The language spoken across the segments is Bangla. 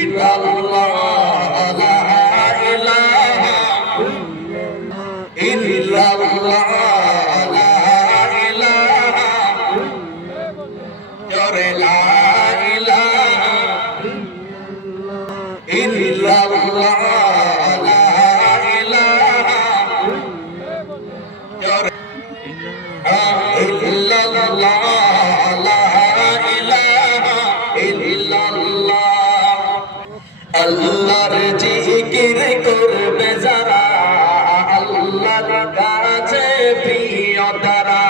ইল্লাল্লাহ লা ইলাহা ইল্লাল্লাহ লা ইলাহা জোরে লা ইলাহা ইল্লাল্লাহ লা ইলাহা জোরে ইল্লাল্লাহ লা ইলাহা ইল্লাল্লাহ আল্লাহর জিকির করবে যারা আল্লাহর কাছে প্রিয় তারা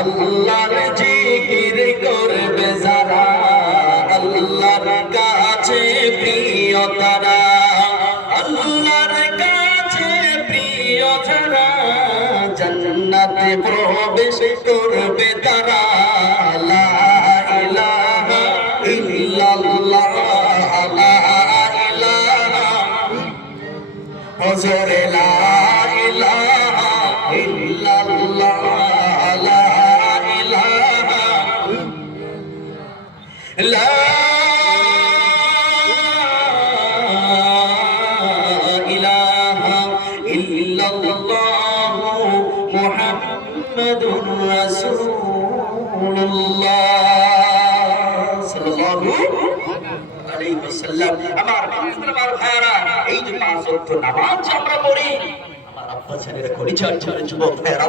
আল্লাহর জিকির করবে যারা আল্লাহর কাছে প্রিয় তারা আল্লাহর কাছে প্রিয় যারা জান্নাতে প্রবেশ করবে তারা লা ইলাহা ইল্লাল্লাহ লা ইলাহা হুজুরে লা ইলাহা ইল্লাল্লাহ লা ইলাহা লা ইলাহা ইল্লাল্লাহ মুহাম্মাদুর রাসূলুল্লাহ সাল্লাল্লাহু আলাইহি ওয়াসাল্লাম। আমার মুসলমান ভাইরা, এই যে পাঁচ ওয়াক্ত নামাজ আমরা পড়ি, আমার আব্বা ছেলেরা কলিজার যুবক ভাইরা,